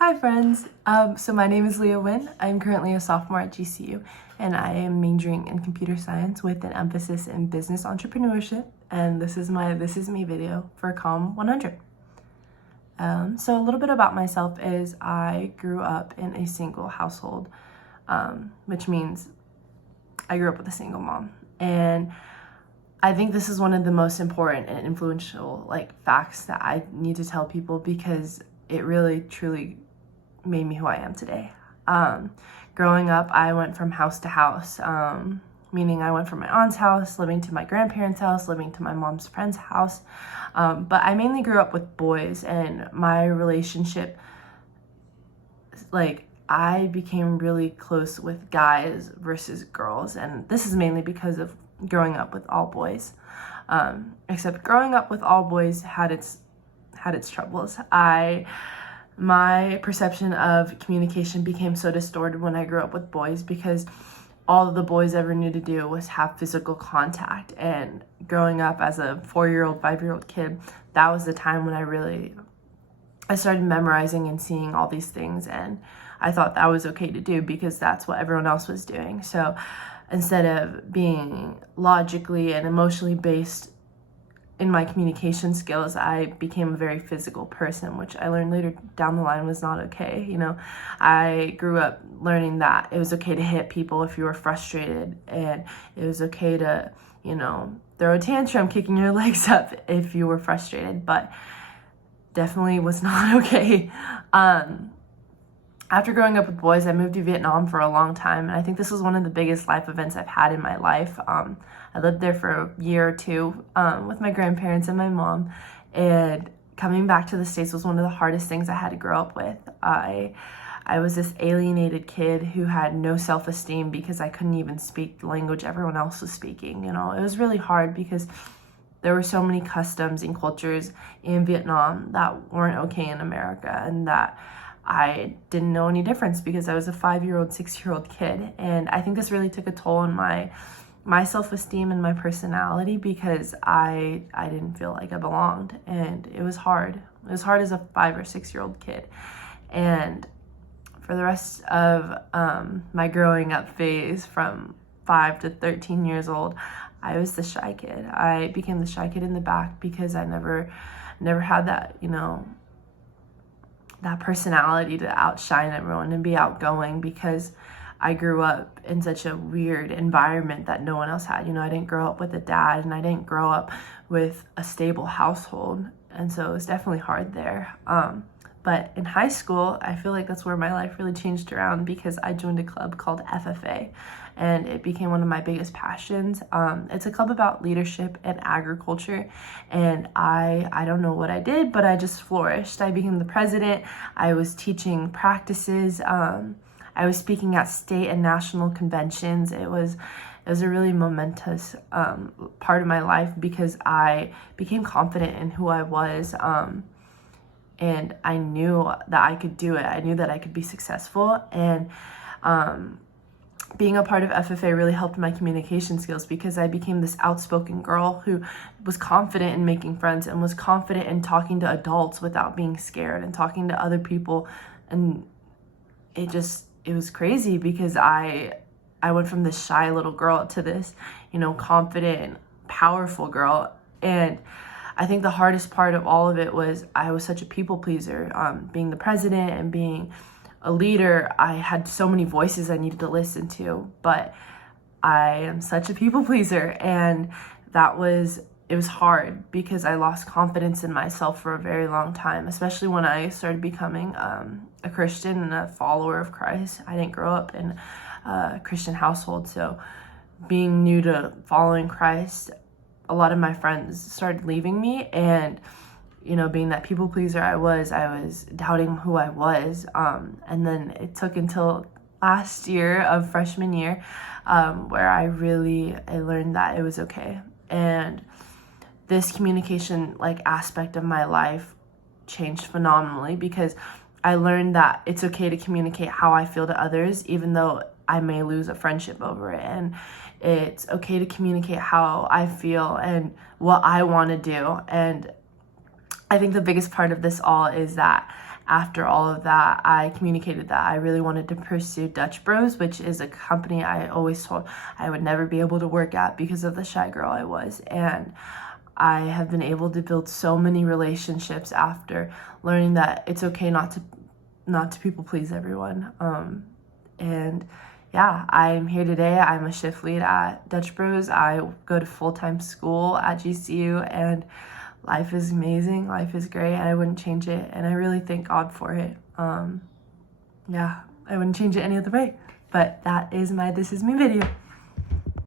Hi friends, so my name is Leah Wynn. I'm currently a sophomore at GCU and I am majoring in computer science with an emphasis in business entrepreneurship, and this is me video for COM 100. So a little bit about myself is I grew up in a single household, which means I grew up with a single mom, and I think this is one of the most important and influential facts that I need to tell people because it really truly made me who I am today. Growing up, I went from house to house, meaning I went from my aunt's house, living to my grandparents' house, living to my mom's friend's house. But I mainly grew up with boys, and my relationship, I became really close with guys versus girls, and this is mainly because of growing up with all boys. Except growing up with all boys had its troubles. My perception of communication became so distorted when I grew up with boys because all the boys ever knew to do was have physical contact. And growing up as a 4-year-old, 5-year-old kid, that was the time when I started memorizing and seeing all these things, and I thought that was okay to do because that's what everyone else was doing. So instead of being logically and emotionally based in my communication skills, I became a very physical person, which I learned later down the line was not okay. I grew up learning that it was okay to hit people if you were frustrated, and it was okay to, throw a tantrum kicking your legs up if you were frustrated, but definitely was not okay. After growing up with boys, I moved to Vietnam for a long time, and I think this was one of the biggest life events I've had in my life. I lived there for a year or two with my grandparents and my mom, and coming back to the States was one of the hardest things I had to grow up with. I was this alienated kid who had no self-esteem because I couldn't even speak the language everyone else was speaking. It was really hard because there were so many customs and cultures in Vietnam that weren't okay in America, and that I didn't know any difference because I was a 5-year-old, 6-year-old kid. And I think this really took a toll on my self-esteem and my personality because I didn't feel like I belonged, and it was hard. It was hard as a 5 or 6-year-old kid. And for the rest of my growing up phase from 5 to 13 years old, I was the shy kid. I became the shy kid in the back because I never had that, that personality to outshine everyone and be outgoing because I grew up in such a weird environment that no one else had. I didn't grow up with a dad, and I didn't grow up with a stable household, and so it was definitely hard there. But in high school, I feel like that's where my life really changed around because I joined a club called FFA, and it became one of my biggest passions. It's a club about leadership and agriculture, and I don't know what I did, but I just flourished. I became the president. I was teaching practices. I was speaking at state and national conventions. It was a really momentous part of my life because I became confident in who I was. And I knew that I could do it. I knew that I could be successful. And being a part of FFA really helped my communication skills because I became this outspoken girl who was confident in making friends and was confident in talking to adults without being scared and talking to other people. And it was crazy because I went from this shy little girl to this, confident, powerful girl. And I think the hardest part of all of it was I was such a people pleaser. Being the president and being a leader, I had so many voices I needed to listen to, but I am such a people pleaser, and it was hard because I lost confidence in myself for a very long time, especially when I started becoming a Christian and a follower of Christ. I didn't grow up in a Christian household, so being new to following Christ, a lot of my friends started leaving me, and being that people pleaser I was doubting who I was. And then it took until last year of freshman year where I learned that it was okay. And this communication aspect of my life changed phenomenally because I learned that it's okay to communicate how I feel to others, even though I may lose a friendship over it. And it's okay to communicate how I feel and what I want to do. And I think the biggest part of this all is that after all of that, I communicated that I really wanted to pursue Dutch Bros, which is a company I always told I would never be able to work at because of the shy girl I was. And I have been able to build so many relationships after learning that it's okay not to people please everyone. And yeah, I'm here today. I'm a shift lead at Dutch Bros. I go to full-time school at GCU, and life is amazing. Life is great, and I wouldn't change it. And I really thank God for it. Yeah, I wouldn't change it any other way. But that is my This Is Me video.